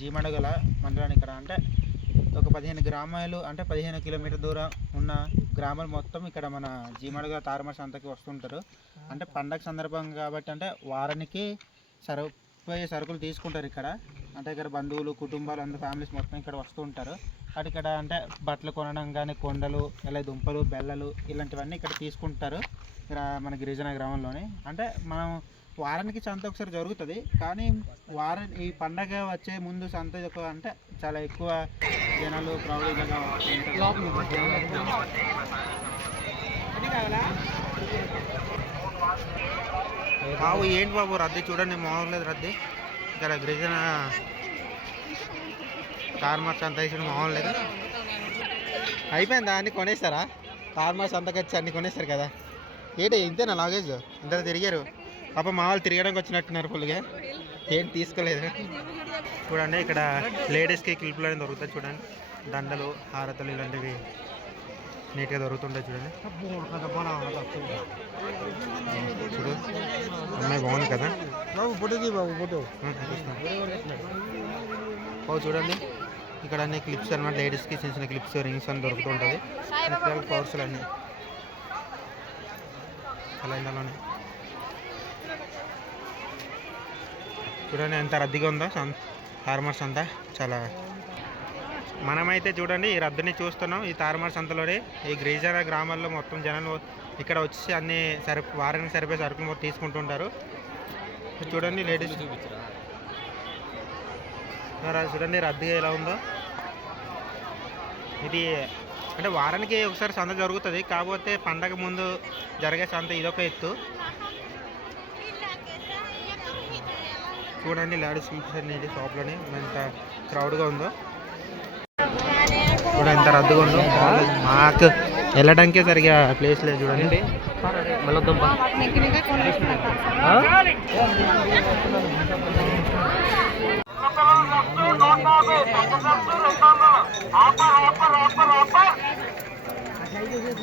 జీమడగల మండలానికి ఇక్కడ అంటే ఒక పదిహేను గ్రామాలు అంటే పదిహేను కిలోమీటర్ దూరం ఉన్న గ్రామాలు మొత్తం ఇక్కడ మన జీమడగల తారమ సంతకి వస్తుంటారు. అంటే పండగ సందర్భంగా కాబట్టి అంటే వారానికి సరిపోయే సరుకులు తీసుకుంటారు ఇక్కడ. అంటే ఇక్కడ బంధువులు కుటుంబాలు అందరు ఫ్యామిలీస్ మొత్తం ఇక్కడ వస్తూ ఉంటారు. అటు ఇక్కడ అంటే బట్టలు కొనడం కానీ కొండలు ఇలా దుంపలు బెల్లలు ఇలాంటివన్నీ ఇక్కడ తీసుకుంటారు. ఇక్కడ మన గిరిజన గ్రామంలోనే. అంటే మనం వారానికి సంత ఒకసారి జరుగుతుంది. కానీ వారం ఈ పండగ వచ్చే ముందు సంత అంటే చాలా ఎక్కువ జనాలు క్రౌడ్ ఇలాగా ఉంటారు. బాబు ఏంటి బాబు రద్దీ చూడండి మామూలు రద్దీ. ఇక్కడ గిరిజన తార్మార్స్ అంత వేసిన మామూలు లేదు. అయిపోయిందా? అన్ని కొనేస్తారా కార్మర్స్ అంతకొచ్చి అన్ని కొనేస్తారు కదా. ఏంటి ఇంతేనా లాగేజ్? ఇంత తిరిగారు. పాప మా వాళ్ళు తిరగడానికి వచ్చినట్టున్నారు ఫుల్గా. ఏం తీసుకోలేదు. చూడండి ఇక్కడ లేడీస్కి క్లిప్లు అనేది దొరుకుతాయి చూడండి. దండలు హారతలు ఇలాంటివి నీట్గా దొరుకుతుంటాయి చూడండి చూడు అమ్మాయి బాగుంది కదా బాబు తీ బాబు ఫోటో. బాబు చూడండి. ఇక్కడ అన్ని క్లిప్స్ అనమాట లేడీస్కి చిన్న చిన్న క్లిప్స్ రింగ్స్ అని దొరుకుతుంటుంది ఉంటుంది. పవర్స్లు అన్నీ. అలా ఇందులోనే చూడండి ఎంత రద్దీగా ఉందో సం తారమార్ సంత చాలా. మనమైతే చూడండి ఈ రద్దుని చూస్తున్నాం. ఈ తారమార్ సంతలోనే ఈ గిరిజన గ్రామాల్లో మొత్తం జనాలు ఇక్కడ వచ్చి అన్ని సరి వారానికి సరిపోయే సరుకులు మొత్తం తీసుకుంటుంటారు చూడండి లేడీస్. రా- చూడండి రద్దీగా ఎలా ఉందో. ఇది అంటే వారానికి ఒకసారి సంత జరుగుతుంది కాకపోతే పండగ ముందు జరిగే సంత ఇదొక ఎత్తు. చూడండి లేడీస్ అనేది షాప్లోని ఎంత క్రౌడ్గా ఉందో. చూడండి ఎంత రద్దుగా ఉందో. మాకు వెళ్ళడానికే సరిగా ప్లేస్ లేదు చూడండి.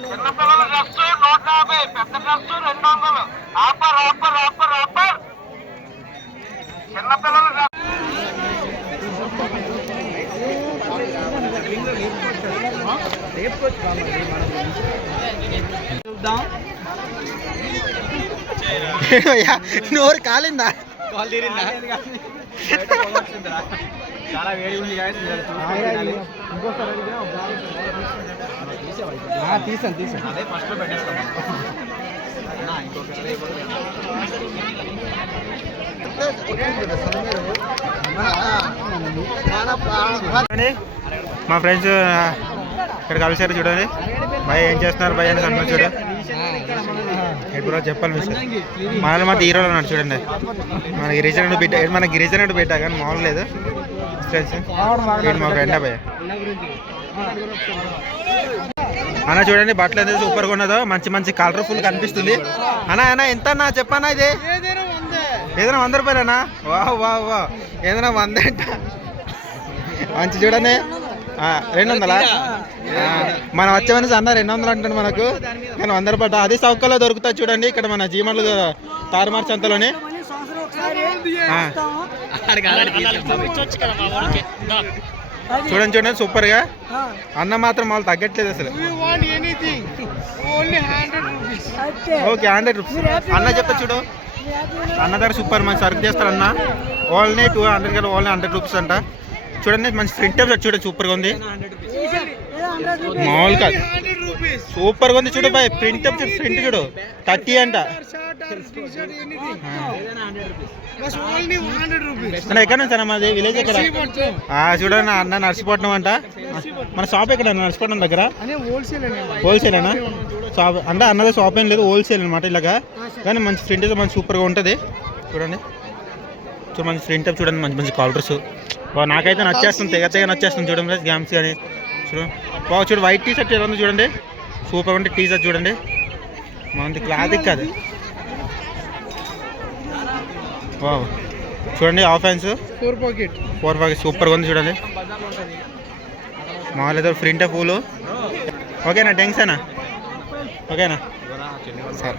చిన్నపిల్లల డ్రెస్ నూట యాభై పెద్ద డ్రెస్ రెండు వందలు ఆఫర్ ఆఫర్ ఆఫర్ ఆఫర్ చిన్నపిల్లల డ్రెస్ నోరు కాలిందా? చాలా వేడి ఉంది తీసాను తీసాను. అదే ఫస్ట్లో పెట్టేస్తాం చూడండి. మా ఫ్రెండ్స్ ఇక్కడ కలిసారు చూడండి. భయ ఏం చేస్తున్నారు? భయ అని అన్నారు చూడు. ఇప్పుడు చెప్పాలి సార్ మనల్ని మాత్రం హీరోలు అన్నాడు చూడండి. మన గిరిజనుడు బిడ్డ మన గిరిజనుడు బిడ్డ కానీ మామూలు లేదు. మా ఫ్రెండ్ అబ్బాయి అన్న చూడండి బట్టలు అయితే సూపర్గా ఉన్నదో. మంచి మంచి కలర్ఫుల్ కనిపిస్తుంది. అన్న అన్న ఎంత అన్న చెప్పన్నా ఇది? ఏదైనా వంద. రూపాయలేనా? వా వా వా ఏదైనా వంద అంట. మంచి చూడండి. రెండు వందలా మనం వచ్చే మనిషి అన్న రెండు వందలు అంటాడు మనకు. కానీ వంద రూపాయలు అదే చౌకలో దొరుకుతుంది చూడండి. ఇక్కడ మన జీమర్లు తారుమార్ సంతలోని. చూడండి చూడండి సూపర్గా అన్న మాత్రం వాళ్ళు తగ్గట్లేదు అసలు. ఓకే హండ్రెడ్ రూపీస్ అన్న చెప్ప చూడు. అన్న దగ్గర సూపర్ మంచి సరుకు చేస్తారు అన్న ఓన్లీ టూ హండ్రెడ్ కదా ఓన్లీ హండ్రెడ్ రూపీస్ అంట. చూడండి మంచి ప్రింట్ టైప్ చూడండి సూపర్గా ఉంది. మామూలు కాదు సూపర్గా ఉంది చూడు బాయ్ ప్రింట్ చూడు ప్రింట్ చూడు. థర్టీ అంట. ఎక్కడ నుంచి అన్న మాది? విలేజ్ ఎక్కడ? చూడండి అన్న నర్సిపట్నం అంట. మన షాప్ ఎక్కడ? నర్సిపట్నం దగ్గర? హోల్సేల్ అన్న షాప్ అంటే అన్నది షాప్ ఏం లేదు హోల్సేల్ అనమాట ఇలాగా. కానీ మంచి ప్రింట్ అయితే మంచి సూపర్గా ఉంటుంది. చూడండి. చూడండి మంచి ప్రింట్ చూడండి మంచి మంచి కలర్స్ బాగా నాకైతే నచ్చేస్తుంది తెగ తెగ నచ్చేస్తుంది చూడండి గ్యామ్స్ కానీ చూడు బాగా చూడు వైట్ టీ షర్ట్ ఎలా ఉంది చూడండి సూపర్ ఉంటే టీ షర్ట్ చూడండి మంది క్లాత్ కాదు వావ్ చూడండి half hands four pocket four five సూపర్గా ఉంది చూడండి మామూలు ఏదో ప్రింట్ పూలు ఓకేనా థ్యాంక్స్ అన్న ఓకేనా సరే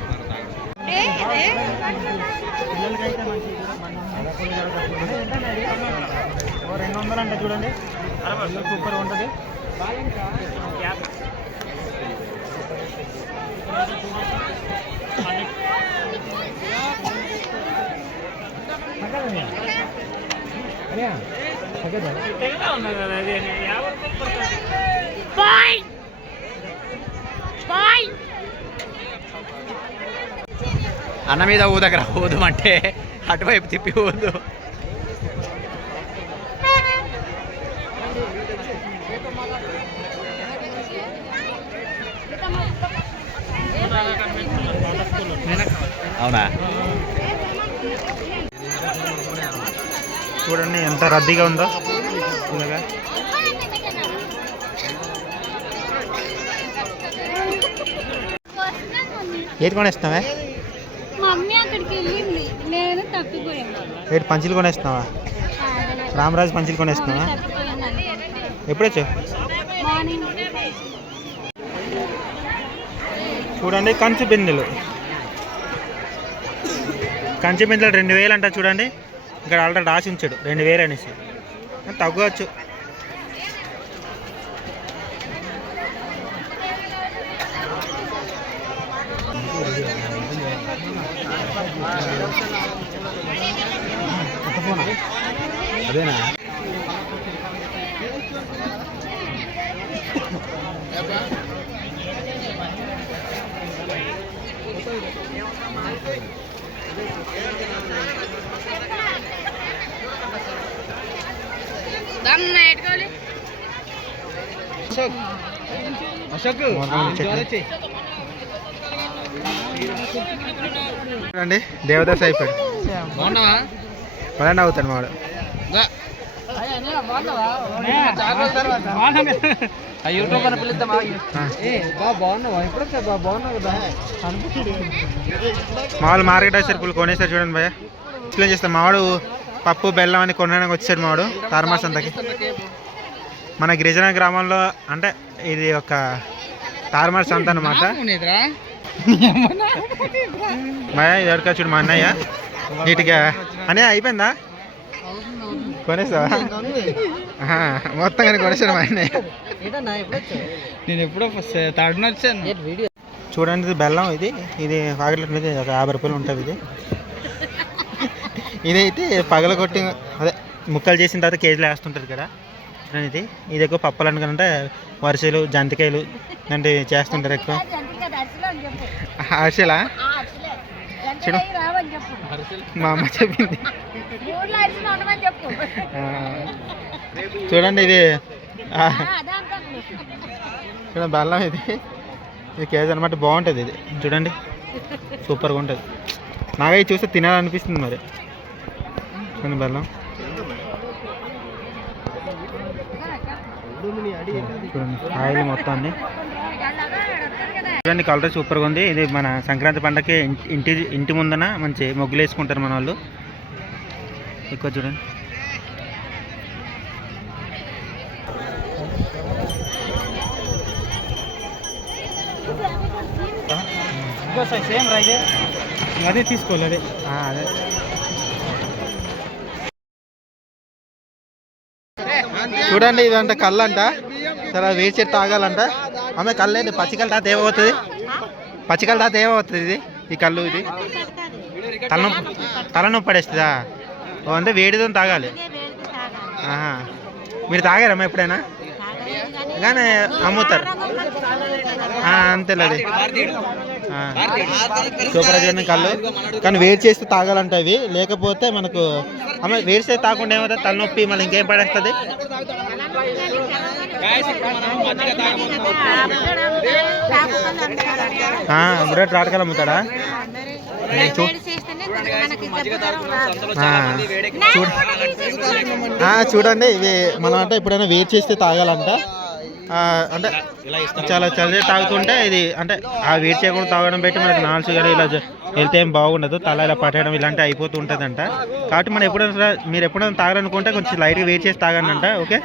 ఓ రెండు వందలు అంటే చూడండి సూపర్ ఉంటుంది అన్న మీద ఊదకరా ఊదమంటే. అటువైపు తిప్పి ఊదు అవునా? చూడండి ఎంత రద్దీగా ఉందో. ఇలాగా. ఏది కొనేస్తున్నావా? మమ్మీ అక్కడికి వెళ్ళింది. ఏంటి ఏడు పంచులు కొనేస్తున్నావా? రామరాజు పంచులు కొనేస్తున్నావా? ఎప్పుడొచ్చు చూడండి కంచు బిందెలు. కంచు బిందెలు రెండు వేలు అంట చూడండి. ఇక్కడ ఆల్రెడీ రాసి ఉంచాడు రెండు వేలు అనేసి. తగ్గవచ్చు అదేనా? అశోక్. చూడండి దేవదాస్ అయిపోయాడు. బాగున్నావా? పదండి అవుతాడు పిలుద్దామా? బాగున్నావా? బాగున్నావు కదా. మామూలు మార్కెట్ వచ్చారు పులు కొనేసారు చూడండి భయ్య. ఎక్స్ప్లెయిన్ చేస్తాం మావాడు పప్పు బెల్లం అని కొనడానికి వచ్చాడు మావాడు తారమాస్ అంతకి. మన గిరిజన గ్రామంలో అంటే ఇది ఒక తారమార్ సంత అనమాట భయ ఇది ఎవరికా చూడు మా అన్నయ్య. నీట్గా అన్నయ్య అయిపోయిందా? కొనేసావా? మొత్తం కానీ కొనేసాడు మా అన్నయ్య నేను ఎప్పుడో థర్డ్ వచ్చాను. చూడండి ఇది బెల్లం ఇది. ఇది పాకెట్ మీద ఒక యాభై రూపాయలు ఉంటుంది ఇది. ఇదైతే పగల కొట్టి అదే ముక్కలు చేసిన తర్వాత కేజీలు వేస్తుంటుంది కదా. చూడండి ఇది. ఇది ఎక్కువ పప్పలు అనుకుంటే వరిసెలు జంతికాయలు ఇలాంటివి చేస్తుంటారు ఎక్కువ. అరిసెలా చూడు రావని చెప్పు. మా అమ్మ చెప్పింది. చూడండి ఇది. చూడండి బెల్లం ఇది. ఇది కేజీ అనమాట బాగుంటుంది ఇది. చూడండి. సూపర్గా ఉంటుంది. నాకైతే చూస్తే తినాలనిపిస్తుంది మరి. చూడండి బెల్లం. చూడండి ఆయిల్ మొత్తాన్ని. చూడండి కలర్ సూపర్గా ఉంది. ఇది మన సంక్రాంతి పండగకి ఇంటి- ఇంటి ముందన మంచి ముగ్గులు వేసుకుంటారు మన వాళ్ళు. ఎక్కువ చూడండి. సేమ్ రైతే అదే తీసుకోవాలి అదే. అదే. చూడండి ఇదంట కళ్ళు అంట చాలా చెట్టు తాగాలంట. ఆమె కళ్ళు ఏంటి? పచ్చికల్ తాత ఏమవుతుంది పచ్చికల్ తాత ఏమవుతుంది ఇది? ఈ కళ్ళు ఇది? తలనొప్పి తలనొప్పి పడేస్తుందా? ఓ అంటే వేడితో తాగాలి. మీరు తాగారమ్మా ఎప్పుడైనా? కానీ అమ్ముతారు. ఆ, అంతేలే అది. ఆ. సూపర్ చూడండి కళ్ళు. కానీ వేడి చేస్తే తాగాలంట అవి లేకపోతే మనకు అమ్మ వేడి చేస్తే తాగకుండా ఏమవుతుంది? తలనొప్పి మళ్ళీ ఇంకేం పడేస్తుంది? బుడెట్ రాటకాలు అమ్ముతాడా? చూడ. చూడండి ఇవి మనం అంటే ఎప్పుడైనా వేడి చేస్తే తాగాలంట. అంటే చాలా చలి తాగుతుంటే ఇది అంటే ఆ వేడి చేయకుండా తాగడం పెట్టి మనకి నాలుగు షుగర్ ఇలా వెళ్తే ఏం బాగుండదు తల ఇలా పట్టడం ఇలాంటివి అయిపోతూ ఉంటుందంట. కాబట్టి మనం ఎప్పుడైనా మీరు ఎప్పుడైనా తాగాలనుకుంటే కొంచెం లైట్గా వెయిట్ చేసి తాగండి అంట ఓకే?